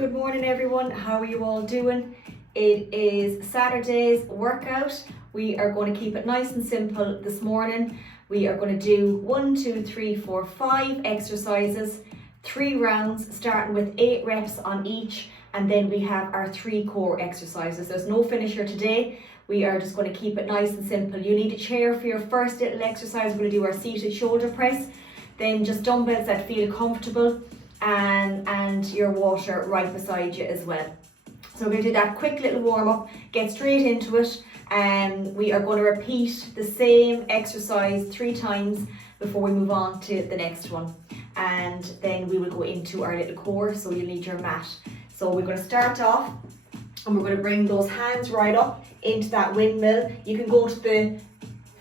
Good morning everyone, how are you all doing? It is Saturday's workout. We are going to keep it nice and simple this morning. We are going to do 1, 2, 3, 4, 5 exercises, 3 rounds starting with 8 reps on each, and then we have our 3 core exercises. There's no finisher today. We are just going to keep it nice and simple. You need a chair for your first little exercise. We're going to do our seated shoulder press, then just dumbbells that feel comfortable, and your water right beside you as well. So we're going to do that quick little warm up, get straight into it, and we are going to repeat the same exercise 3 times before we move on to the next one. And then we will go into our little core, so you'll need your mat. So we're going to start off and we're going to bring those hands right up into that windmill. You can go to the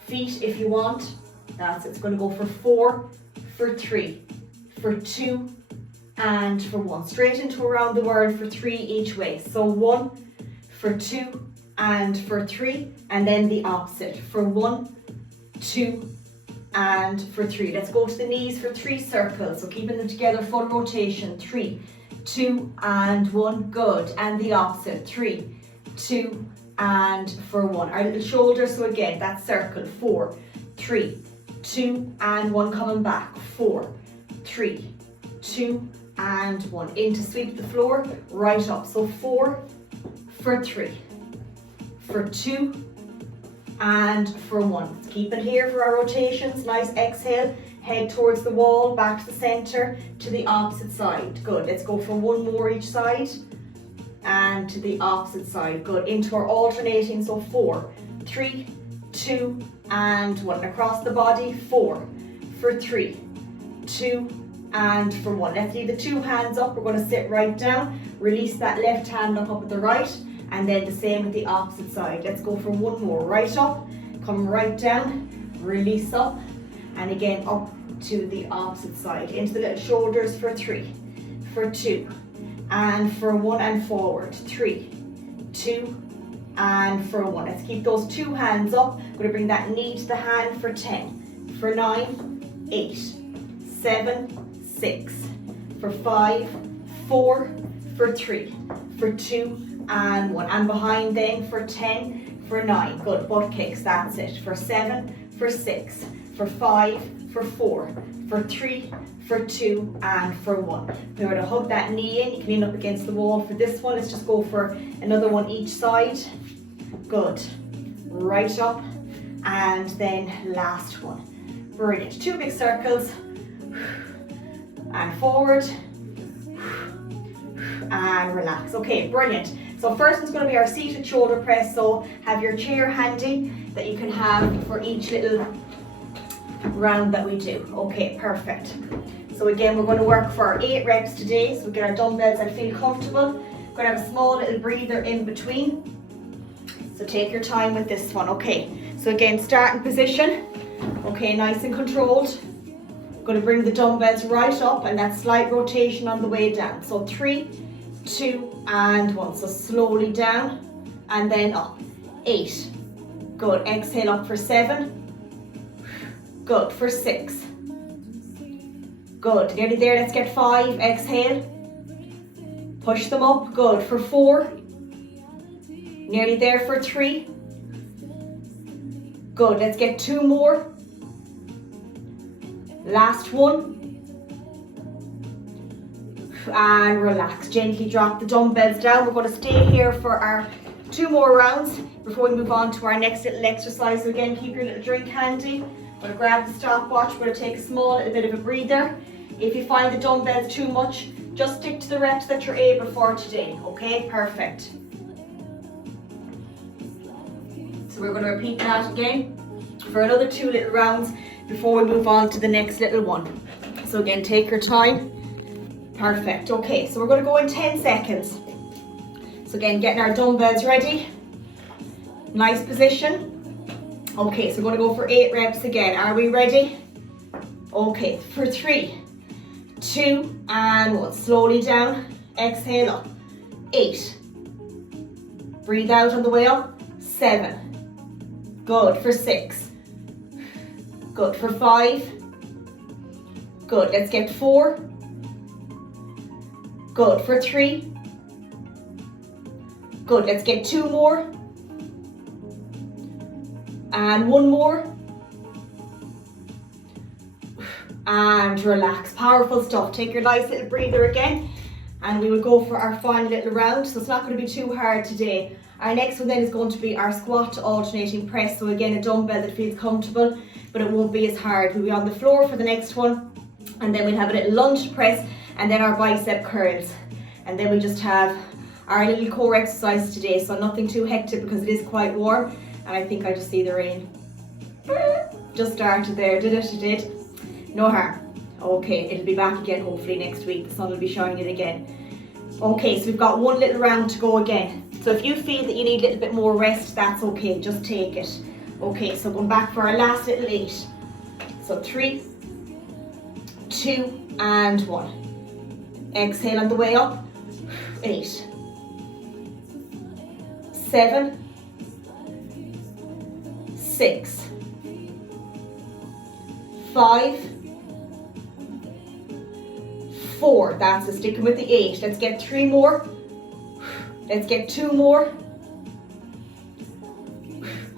feet if you want. That's it. It's going to go for 4, for 3, for 2, and for 1. Straight into around the world for 3 each way. So 1, for 2, and for 3, and then the opposite for 1, 2, and for 3. Let's go to the knees for 3 circles. So keeping them together, full rotation. 3, 2, and 1. Good. And the opposite. 3, 2, and for 1. Our little shoulders. So again, that circle. 4, 3, 2, and 1. Coming back. 4, 3, 2, and 1. In to sweep the floor right up. So 4, for 3, for 2, and for 1. Let's keep it here for our rotations. Nice exhale, head towards the wall, back to the center, to the opposite side. Good. Let's go for 1 more each side, and to the opposite side. Good. Into our alternating. So 4, 3, 2, and 1. Across the body. 4, for 3, 2, and for 1. Let's leave the 2 hands up. We're going to sit right down. Release that left hand up at the right, and then the same with the opposite side. Let's go for 1 more. Right up, come right down, release up, and again up to the opposite side. Into the little shoulders for 3, for 2, and for 1, and forward. 3, 2, and for 1. Let's keep those 2 hands up. We're going to bring that knee to the hand for 10, for 9, 8, 7, 6, for 5, 4, for 3, for 2, and 1. And behind then for 10, for 9. Good. Butt kicks. That's it. For 7, for 6, for 5, for 4, for 3, for 2, and for 1. We're going to hug that knee in. You can lean up against the wall for this one. Let's just go for another one each side. Good. Right up, and then last one. Brilliant. 2 big circles. And forward, and relax. Okay, brilliant. So first one's going to be our seated shoulder press. So have your chair handy that you can have for each little round that we do. Okay, perfect. So again, we're going to work for our 8 reps today. So we get our dumbbells that feel comfortable. We're going to have a small little breather in between. So take your time with this one. Okay, so again, starting position. Okay, nice and controlled. Going to bring the dumbbells right up, and that slight rotation on the way down. So 3, 2, and 1. So slowly down and then up. 8. Good. Exhale up for 7. Good. For 6. Good. Nearly there. Let's get 5. Exhale. Push them up. Good. For 4. Nearly there for 3. Good. Let's get 2 more. Last one, and relax. Gently drop the dumbbells down. We're going to stay here for our 2 more rounds before we move on to our next little exercise. So again, keep your little drink handy. We're going to grab the stopwatch. We're going to take a small little bit of a breather. If you find the dumbbells too much, just stick to the reps that you're able for today. Okay, perfect. So we're going to repeat that again for another 2 little rounds before we move on to the next little one. So again, take your time. Perfect. Okay, so we're going to go in 10 seconds. So again, getting our dumbbells ready. Nice position. Okay, so we're going to go for 8 reps again. Are we ready? Okay, for 3, 2, and 1. Slowly down. Exhale up. 8. Breathe out on the way up. 7. Good. For 6. Good. For 5. Good. Let's get 4. Good. For 3. Good, let's get 2 more. And 1 more. And relax. Powerful stuff. Take your nice little breather again. And we will go for our final little round. So it's not going to be too hard today. Our next one then is going to be our squat alternating press. So again, a dumbbell that feels comfortable, but it won't be as hard. We'll be on the floor for the next one. And then we'll have a little lunge press and then our bicep curls. And then we just have our little core exercise today. So nothing too hectic because it is quite warm. And I think I just see the rain. Just started there, did it? It did. No harm. Okay, it'll be back again hopefully next week. The sun will be shining again. Okay, so we've got one little round to go again. So if you feel that you need a little bit more rest, that's okay, just take it. Okay, so going back for our last little 8. So 3, 2, and 1. Exhale on the way up. 8, 7, 6, 5, 4. That's it, sticking with the 8. Let's get 3 more. Let's get 2 more.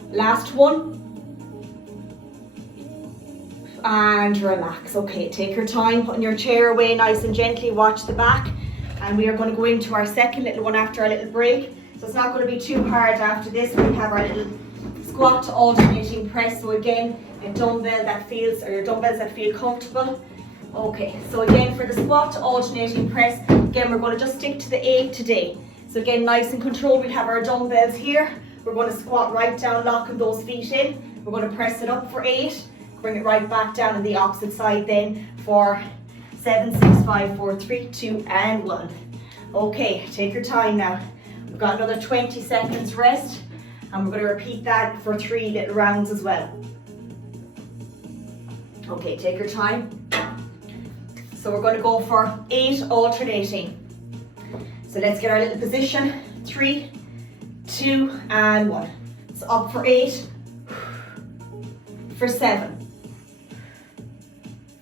Last one. And relax. Okay, take your time, putting your chair away nice and gently, watch the back. And we are going to go into our second little one after our little break. So it's not going to be too hard after this. We have our little squat alternating press. So again, a dumbbell that feels, or your dumbbells that feel comfortable. Okay, so again for the squat alternating press, again we're going to just stick to the 8 today. So again, nice and controlled, we'll have our dumbbells here. We're going to squat right down, locking those feet in. We're going to press it up for 8, bring it right back down on the opposite side then for 7, 6, 5, 4, 3, 2, and 1. Okay, take your time now. We've got another 20 seconds rest, and we're going to repeat that for 3 little rounds as well. Okay, take your time. So we're going to go for 8 alternating. So let's get our little position. 3, 2, and 1. So up for 8, for 7,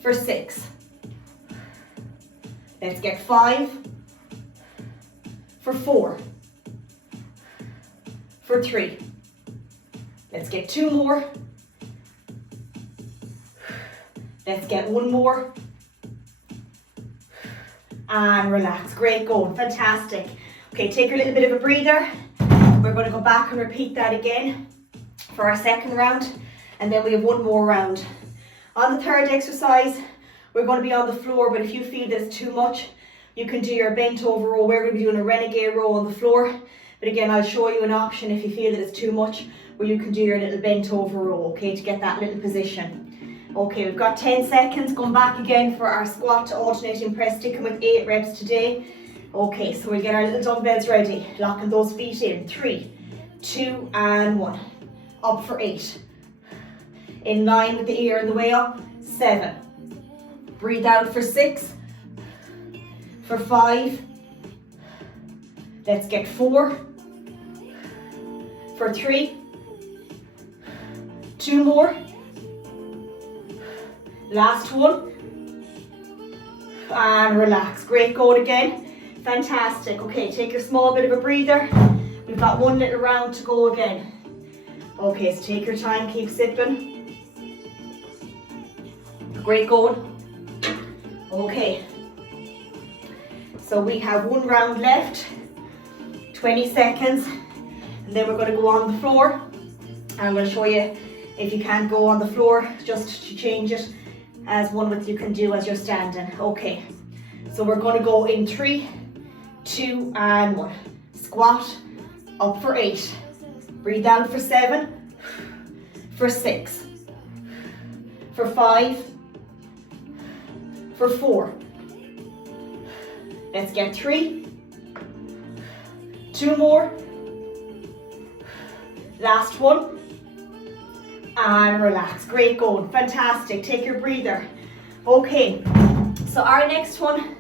for 6. Let's get 5, for 4, for 3. Let's get 2 more. Let's get 1 more. And relax. Great going. Fantastic. Okay, take your little bit of a breather. We're going to go back and repeat that again for our second round. And then we have 1 more round. On the third exercise, we're going to be on the floor, but if you feel that it's too much, you can do your bent over row. We're going to be doing a renegade row on the floor. But again, I'll show you an option if you feel that it's too much, where you can do your little bent over row, okay, to get that little position. Okay, we've got 10 seconds, going back again for our squat alternating press, sticking with 8 reps today. Okay, so we'll get our little dumbbells ready, locking those feet in. 3, 2, and 1. Up for 8. In line with the ear on the way up. 7. Breathe out for 6. For 5. Let's get 4. For 3. 2 more. Last one. And relax. Great going again. Fantastic. Okay, take your small bit of a breather. We've got 1 little round to go again. Okay, so take your time, keep sipping. Great going. Okay. So we have 1 round left. 20 seconds. And then we're going to go on the floor. And I'm going to show you if you can't go on the floor, just to change it as one with you can do as you're standing. Okay, so we're going to go in 3, 2, and 1. Squat, up for 8. Breathe out for 7, for 6, for 5, for 4. Let's get 3, 2 more. Last one. And relax. Great going. Fantastic. Take your breather. Okay, so our next one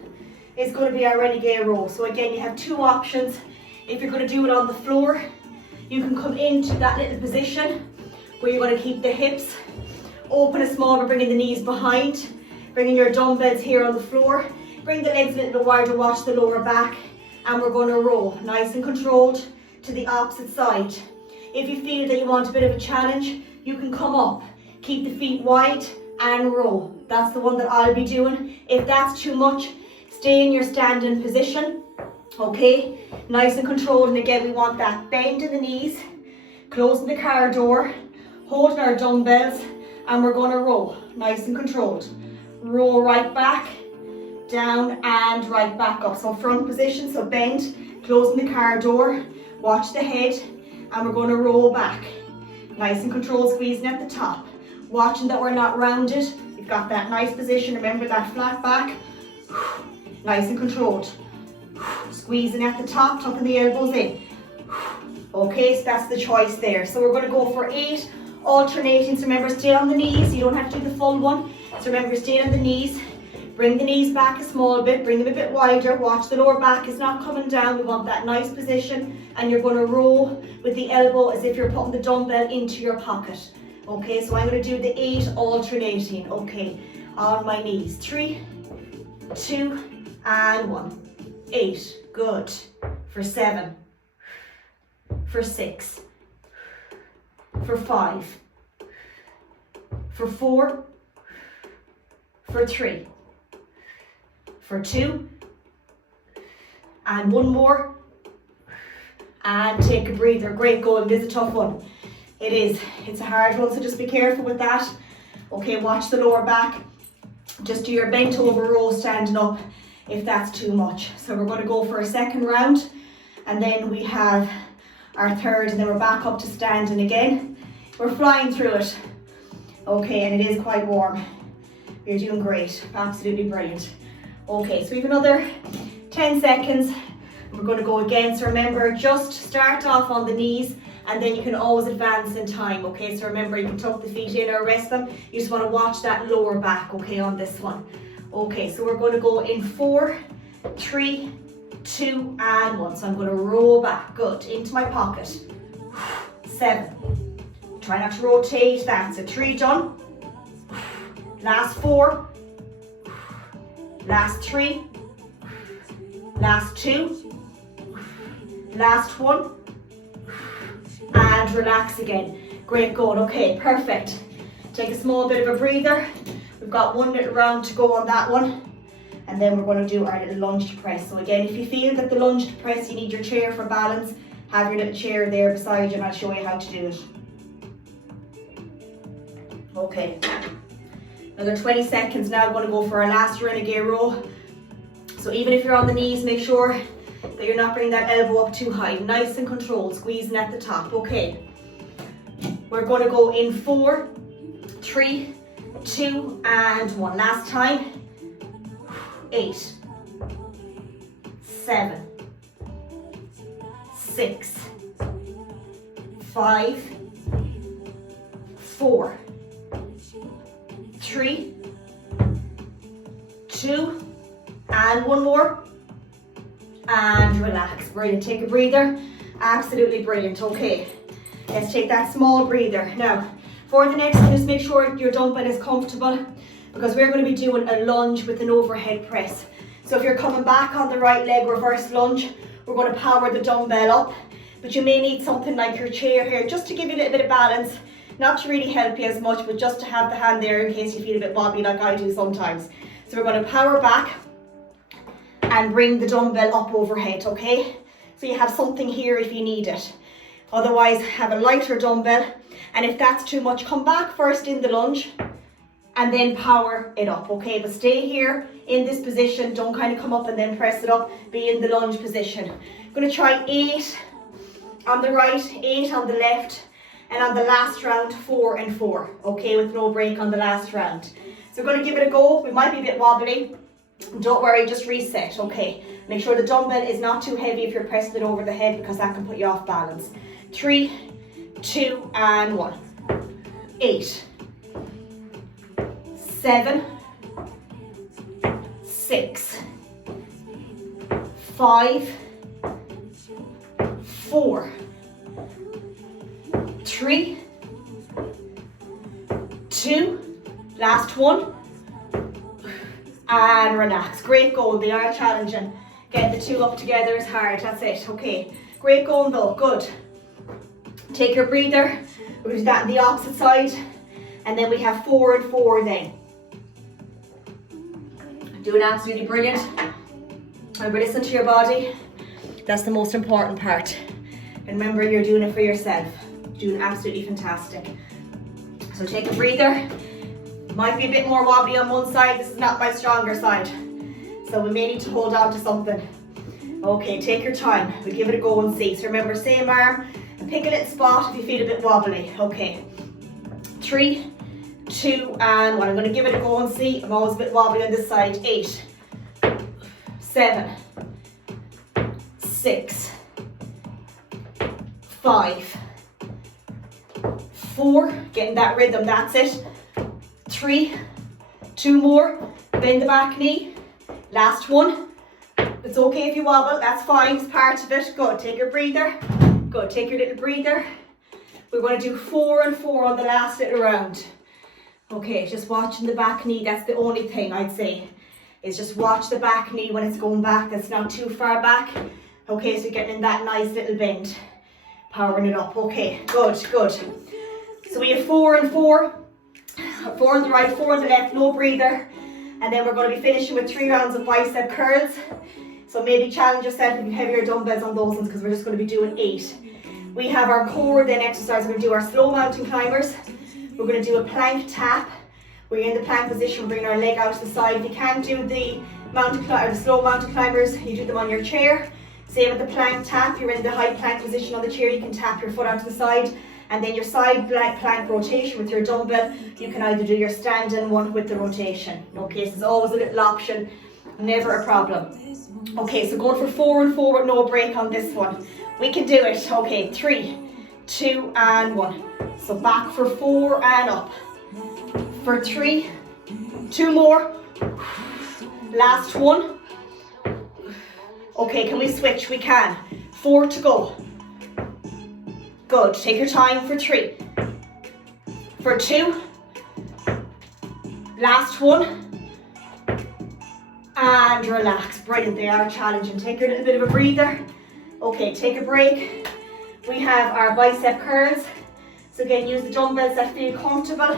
is going to be our renegade row. So again, you have 2 options. If you're going to do it on the floor, you can come into that little position where you're going to keep the hips open a small, bringing the knees behind, bringing your dumbbells here on the floor. Bring the legs a little bit wider, watch the lower back, and we're going to row nice and controlled to to the opposite side. If you feel that you want a bit of a challenge, you can come up, keep the feet wide and row. That's the one that I'll be doing. If that's too much, stay in your standing position, okay? Nice and controlled, and again, we want that bend in the knees, closing the car door, holding our dumbbells, and we're gonna row, nice and controlled. Roll right back, down and right back up. So front position, so bend, closing the car door, watch the head, and we're gonna roll back. Nice and controlled, squeezing at the top. Watching that we're not rounded. We've got that nice position, remember that flat back. Nice and controlled. Squeezing at the top, tucking the elbows in. Okay, so that's the choice there. So we're gonna go for 8 alternating. So remember, stay on the knees. You don't have to do the full one. So remember, stay on the knees. Bring the knees back a small bit, bring them a bit wider. Watch the lower back is not coming down. We want that nice position, and you're gonna roll with the elbow as if you're putting the dumbbell into your pocket. Okay, so I'm gonna do the 8 alternating. Okay, on my knees. 3, 2, and 1. 8, good. For 7, for 6, for 5, for 4, for 3, for 2, and 1 more, and take a breather. Great going. It is a tough one. It is. It's a hard one, so just be careful with that. Okay, watch the lower back. Just do your bent over row standing up if that's too much. So we're going to go for a second round, and then we have our third, and then we're back up to standing again. We're flying through it. Okay, and it is quite warm. You're doing great. Absolutely brilliant. Okay, so we have another 10 seconds. We're going to go again. So remember, just start off on the knees, and then you can always advance in time. Okay, so remember, you can tuck the feet in or rest them. You just want to watch that lower back, okay, on this one. Okay, so we're going to go in 4, 3, 2, and 1. So I'm going to roll back. Good. Into my pocket. 7. Try not to rotate that. So 3 done. Last 4. Last 3. Last 2. Last 1. And relax again. Great going. Okay, perfect. Take a small bit of a breather. We've got 1 little round to go on that one. And then we're going to do our little lunge to press. So again, if you feel that the lunge to press, you need your chair for balance, have your little chair there beside you, and I'll show you how to do it. Okay. Another 20 seconds now. I'm going to go for our last renegade row. So even if you're on the knees, make sure that you're not bringing that elbow up too high. Nice and controlled, squeezing at the top. Okay. We're going to go in 4, 3, 2, and 1. Last time. 8, 7, 6, 5, 4, 3, 2, and 1 more, and relax. Brilliant. Take a breather. Absolutely brilliant. Okay, let's take that small breather. Now, for the next one, just make sure your dumbbell is comfortable, because we're going to be doing a lunge with an overhead press. So if you're coming back on the right leg, reverse lunge, we're going to power the dumbbell up, but you may need something like your chair here just to give you a little bit of balance, not to really help you as much, but just to have the hand there in case you feel a bit wobbly like I do sometimes. So we're going to power back and bring the dumbbell up overhead, okay? So you have something here if you need it. Otherwise, have a lighter dumbbell, and if that's too much, come back first in the lunge and then power it up, okay? But stay here in this position. Don't kind of come up and then press it up. Be in the lunge position. I'm going to try 8 on the right, 8 on the left, and on the last round, 4 and 4, okay? With no break on the last round. So we're going to give it a go. We might be a bit wobbly. Don't worry, just reset, okay? Make sure the dumbbell is not too heavy if you're pressing it over the head, because that can put you off balance. 3, 2, and 1. 8, 7, 6, 5, 4, 3, 2, last one, and relax. Great goal. They are challenging. Get the 2 up together is hard. That's it. Okay. Great going though, good. Take your breather. We're going to do that on the opposite side. And then we have 4 and 4 then. Doing absolutely brilliant. Remember, listen to your body. That's the most important part. And remember, you're doing it for yourself. Doing absolutely fantastic. So take a breather. Might be a bit more wobbly on one side. This is not my stronger side. So we may need to hold on to something. Okay, take your time. We'll give it a go and see. So remember, same arm. And pick a little spot if you feel a bit wobbly. Okay. 3, 2, and 1. I'm going to give it a go and see. I'm always a bit wobbly on this side. 8, 7, 6, 5, 4. Getting that rhythm, that's it. 3, 2 more. Bend the back knee. Last one. It's okay if you wobble, that's fine, it's part of it. Good, take your breather. Good, take your little breather. We're going to do 4 and 4 on the last little round. Okay, just watching the back knee, that's the only thing I'd say. Is just watch the back knee when it's going back, that's not too far back. Okay, so you're getting in that nice little bend. Powering it up, okay, good, good. So we have 4 and 4. 4 on the right, 4 on the left, no breather. And then we're going to be finishing with 3 rounds of bicep curls. So maybe challenge yourself with heavier dumbbells on those ones because we're just going to be doing 8. We have our core then exercise. We're going to do our slow mountain climbers. We're going to do a plank tap. We're in the plank position, we're bringing our leg out to the side. If you can't do the slow mountain climbers, you do them on your chair. Same with the plank tap, you're in the high plank position on the chair, you can tap your foot out to the side. And then your side plank rotation with your dumbbell, you can either do your standing one with the rotation. Okay, so there's always a little option, never a problem. Okay, so going for 4 and 4 with no break on this one. We can do it. Okay, 3, 2 and 1. So back for 4 and up. For 3, 2 more. Last one. Okay, can we switch? We can. 4 to go. Good, take your time for 3. For 2. Last one. And relax. Brilliant, they are challenging. Take your little bit of a breather. Okay, take a break. We have our bicep curls. So again, use the dumbbells that feel comfortable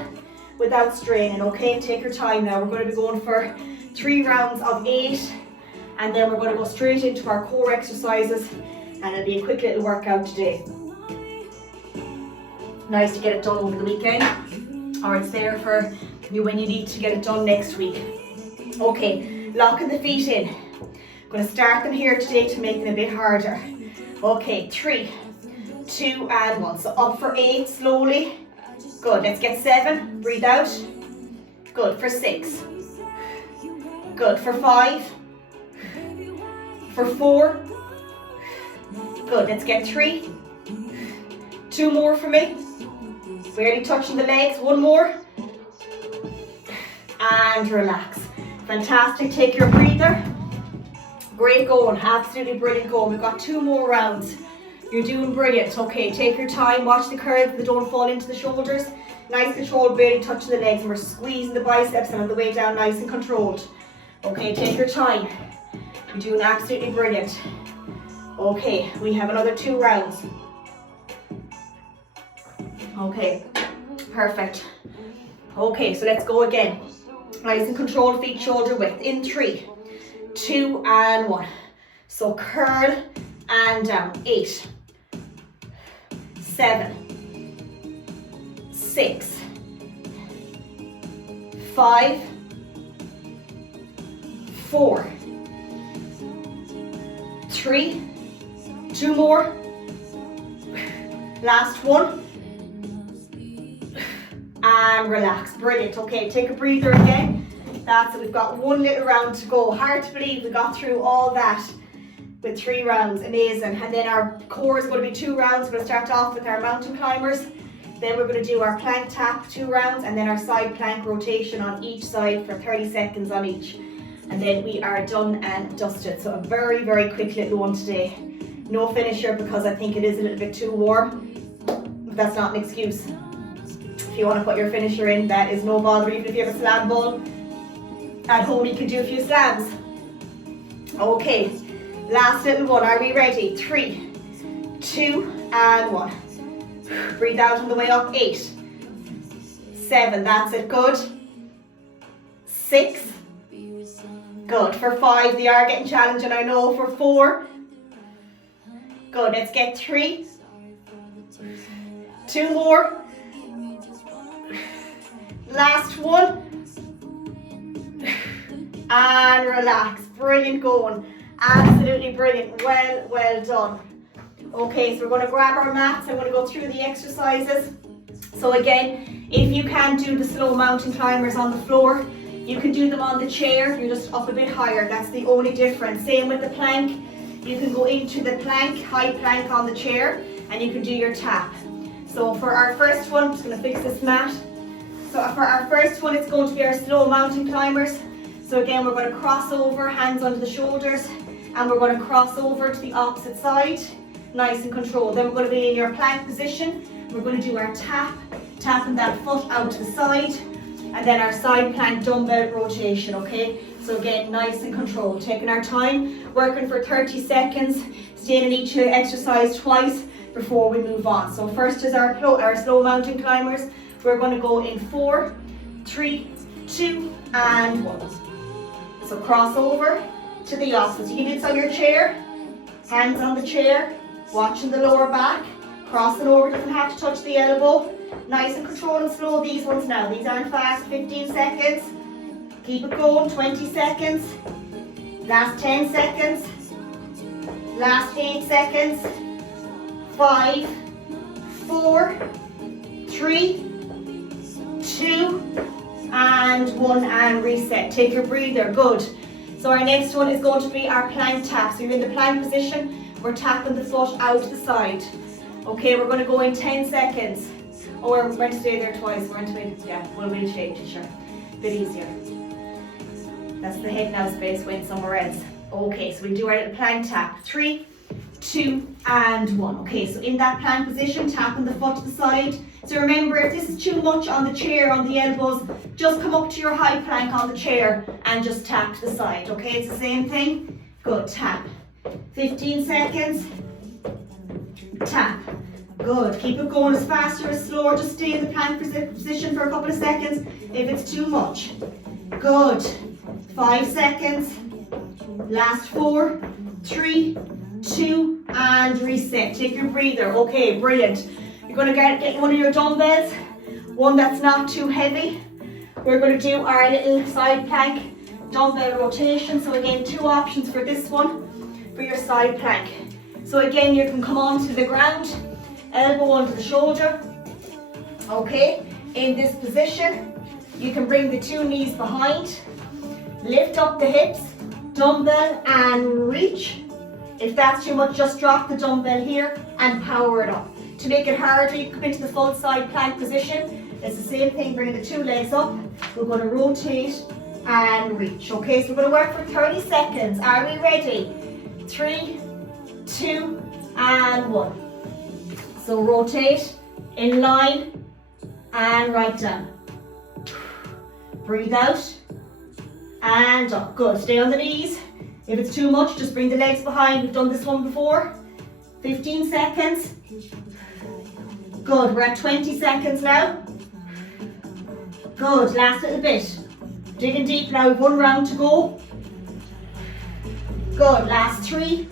without straining, okay? Take your time now. We're going to be going for 3 rounds of 8. And then we're going to go straight into our core exercises. And it'll be a quick little workout today. Nice to get it done over the weekend. Or it's there for you when you need to get it done next week. Okay, locking the feet in. I'm going to start them here today to make them a bit harder. Okay, 3, 2 and 1. So up for 8 slowly. Good, let's get 7. Breathe out. Good, for 6. Good, for 5. For 4. Good, let's get 3. 2 more for me. Barely touching the legs. 1 more. And relax. Fantastic, take your breather. Great going, absolutely brilliant going. We've got 2 more rounds. You're doing brilliant. Okay, take your time, watch the curls, they don't fall into the shoulders. Nice control, barely touching the legs, and we're squeezing the biceps and on the way down nice and controlled. Okay, take your time. You're doing absolutely brilliant. Okay, we have another 2 rounds. Okay, perfect. Okay, so let's go again. Nice and controlled, feet shoulder width. In 3, 2 and 1. So curl and down. 8, 7, 6, 5, 4, 3, 2 more. Last one. And relax. Brilliant. Okay, take a breather again. That's it. We've got 1 little round to go. Hard to believe we got through all that with 3 rounds. Amazing. And then our core is going to be 2 rounds. We're going to start off with our mountain climbers. Then we're going to do our plank tap 2 rounds, and then our side plank rotation on each side for 30 seconds on each. And then we are done and dusted. So a very, very quick little one today. No finisher because I think it is a little bit too warm. But that's not an excuse. If you want to put your finisher in, that is no bother. Even if you have a slam ball at home, you can do a few slams. Okay, last little one. Are we ready? 3, 2, and 1. Breathe out on the way up. 8, 7, that's it, good. 6, good. For 5, they are getting challenging, I know. For 4, good. Let's get 3, 2 more. Last one. And relax. Brilliant going. Absolutely brilliant. Well done. Okay, so we're going to grab our mats. I'm going to go through the exercises. So again, if you can't do the slow mountain climbers on the floor, you can do them on the chair. You're just up a bit higher. That's the only difference. Same with the plank. You can go into the plank, high plank on the chair, and you can do your tap. So for our first one, I'm just going to fix this mat. So for our first one, it's going to be our slow mountain climbers. So again, we're going to cross over, hands under the shoulders, and we're going to cross over to the opposite side, nice and controlled. Then we're going to be in your plank position. We're going to do our tap, tapping that foot out to the side, and then our side plank dumbbell rotation, okay? So again, nice and controlled, taking our time, working for 30 seconds, staying in each exercise twice before we move on. So first is our slow mountain climbers. We're going to go in 4, 3, 2, and 1. So cross over to the opposite. You can do this on your chair, hands on the chair, watching the lower back, crossing over, doesn't have to touch the elbow. Nice and controlled and slow, these ones now. These aren't fast, 15 seconds. Keep it going, 20 seconds. Last 10 seconds. Last 8 seconds. 5, 4, 3, 2, and 1, and reset. Take your breather, good. So our next one is going to be our plank tap. So you're in the plank position, we're tapping the foot out to the side. Okay, we're going to go in 10 seconds. Oh, we're meant to stay there twice, we're meant to, yeah, we'll change it, sure. A bit easier. That's the head now space, went somewhere else. Okay, so we'll do our little plank tap. 3, 2, and 1. Okay, so in that plank position, tapping the foot to the side. So remember, if this is too much on the chair, on the elbows, just come up to your high plank on the chair and just tap to the side, okay? It's the same thing. Good, tap. 15 seconds. Tap. Good. Keep it going as fast or as slow, or just stay in the plank position for a couple of seconds if it's too much. Good. 5 seconds. Last 4, 3, 2, and reset. Take your breather. Okay, brilliant. You're going to get one of your dumbbells, one that's not too heavy. We're going to do our little side plank dumbbell rotation. So again, 2 options for this one, for your side plank. So again, you can come onto the ground, elbow under the shoulder. Okay, in this position, you can bring the 2 knees behind, lift up the hips, dumbbell, and reach. If that's too much, just drop the dumbbell here and power it up. To make it harder, you come into the full side plank position. It's the same thing, bringing the 2 legs up. We're going to rotate and reach. Okay, so we're going to work for 30 seconds. Are we ready? 3, 2, and 1. So rotate, in line, and right down. Breathe out, and up. Good, stay on the knees. If it's too much, just bring the legs behind. We've done this one before. 15 seconds. Good, we're at 20 seconds now. Good, last little bit. Digging deep now, we've 1 round to go. Good, last 3,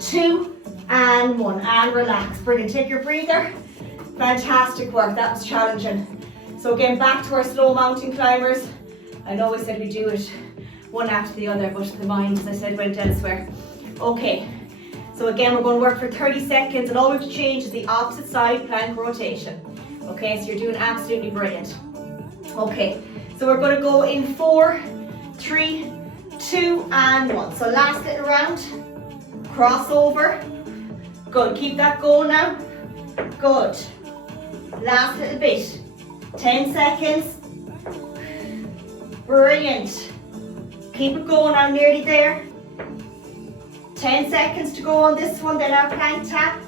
2, and 1, and relax. Brilliant, take your breather. Fantastic work, that was challenging. So again, back to our slow mountain climbers. I know we said we do it one after the other, but the mind, as I said, went elsewhere. Okay, so again, we're going to work for 30 seconds, and all we have to change is the opposite side plank rotation. Okay, so you're doing absolutely brilliant. Okay, so we're going to go in 4, 3, 2, and 1. So last little round, cross over. Good, keep that going now. Good. Last little bit. 10 seconds. Brilliant. Keep it going, I'm nearly there. 10 seconds to go on this one, then our plank tap.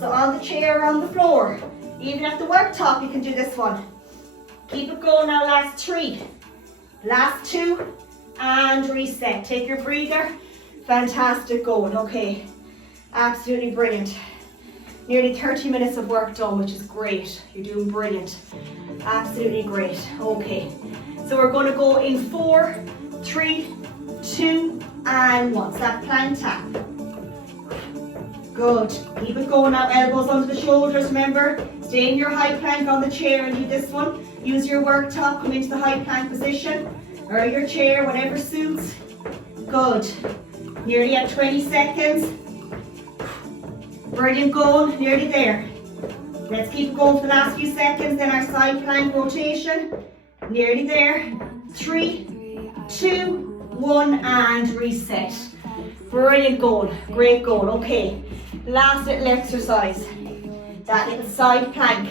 So on the chair or on the floor. Even at the worktop, you can do this one. Keep it going now, last 3. Last 2, and reset. Take your breather. Fantastic going, okay. Absolutely brilliant. Nearly 30 minutes of work done, which is great. You're doing brilliant. Absolutely great. Okay, so we're going to go in 4, 3, 2, and 1. So that plank tap. Good. Keep it going now. Elbows under the shoulders, remember. Stay in your high plank on the chair and do this one. Use your work top, come into the high plank position. Or your chair, whatever suits. Good. Nearly at 20 seconds. Brilliant going, nearly there. Let's keep it going for the last few seconds. Then our side plank rotation. Nearly there. 3, 2, 1, and reset. Brilliant goal, great goal. Okay, last little exercise. That little side plank.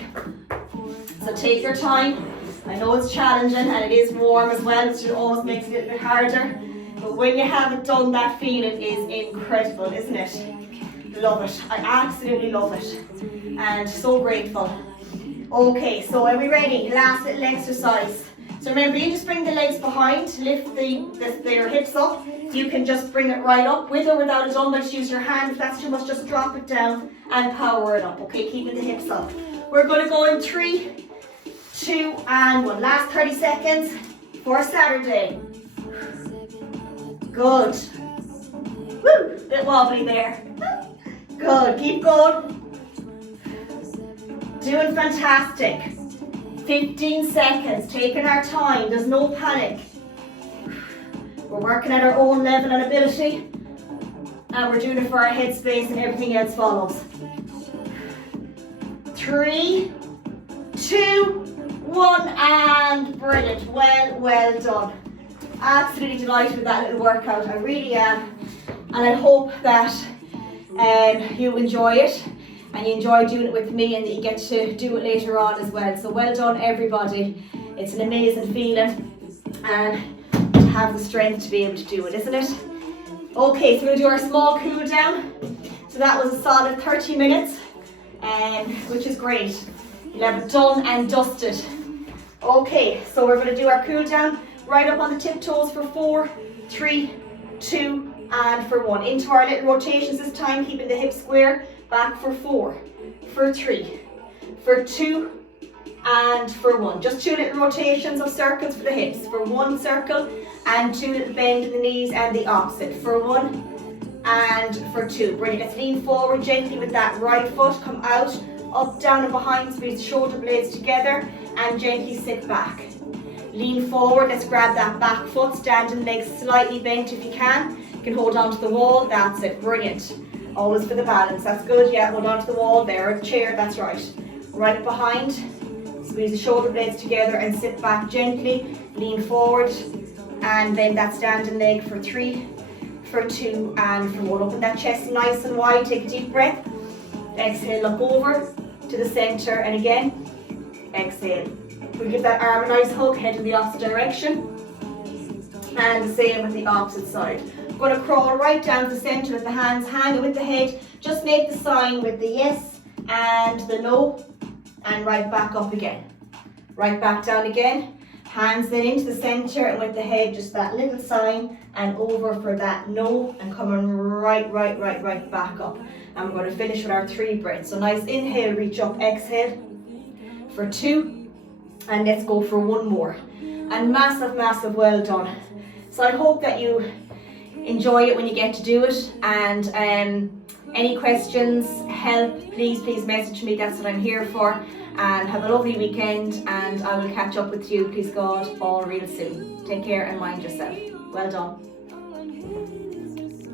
So take your time. I know it's challenging and it is warm as well, which always makes it a little bit harder. But when you have it done, that feeling is incredible, isn't it? Love it. I absolutely love it. And so grateful. Okay, so are we ready? Last little exercise. So remember, you just bring the legs behind, lift their hips up. You can just bring it right up, with or without a dumbbell. Just use your hand. If that's too much, just drop it down and power it up. Okay, keeping the hips up. We're going to go in 3, 2, and 1. Last 30 seconds for Saturday. Good. Woo! Bit wobbly there. Good. Keep going. Doing fantastic. 15 seconds. Taking our time. There's no panic. We're working at our own level and ability. And we're doing it for our headspace and everything else follows. 3, 2, 1, and brilliant. Well done. Absolutely delighted with that little workout. I really am. And I hope that you enjoy it and you enjoy doing it with me and that you get to do it later on as well. So well done everybody. It's an amazing feeling and to have the strength to be able to do it, isn't it? Okay, so we'll do our small cool down. So that was a solid 30 minutes, which is great. You'll have it done and dusted. Okay, so we're going to do our cool down right up on the tiptoes for 4, 3, 2, and for 1. Into our little rotations this time, keeping the hips square. Back for 4, for 3, for 2, and for 1. Just 2 little rotations of circles for the hips. For 1 circle and 2 little bend in the knees and the opposite. For 1 and for 2. Brilliant. Let's lean forward gently with that right foot. Come out, up, down and behind. Squeeze the shoulder blades together and gently sit back. Lean forward. Let's grab that back foot. Standing legs slightly bent if you can. You can hold on to the wall. That's it. Brilliant. Always for the balance. That's good. Yeah, hold on to the wall there, or the chair. That's right. Right behind. Squeeze the shoulder blades together and sit back gently. Lean forward. And then that standing leg for 3, for 2, and for 1. Open that chest nice and wide. Take a deep breath. Exhale, look over to the center. And again, exhale. We'll give that arm a nice hug, head in the opposite direction. And the same with the opposite side. We're going to crawl right down to the center with the hands hanging with the head. Just make the sign with the yes and the no. And right back up again. Right back down again. Hands then into the center and with the head, just that little sign and over for that no. And coming right back up. And we're going to finish with our 3 breaths. So nice inhale, reach up, exhale for 2. And let's go for 1 more. And massive well done. So I hope that you enjoy it when you get to do it, and any questions, help, please message me. That's what I'm here for. And have a lovely weekend, and I will catch up with you, please God, all real soon. Take care and mind yourself. Well done.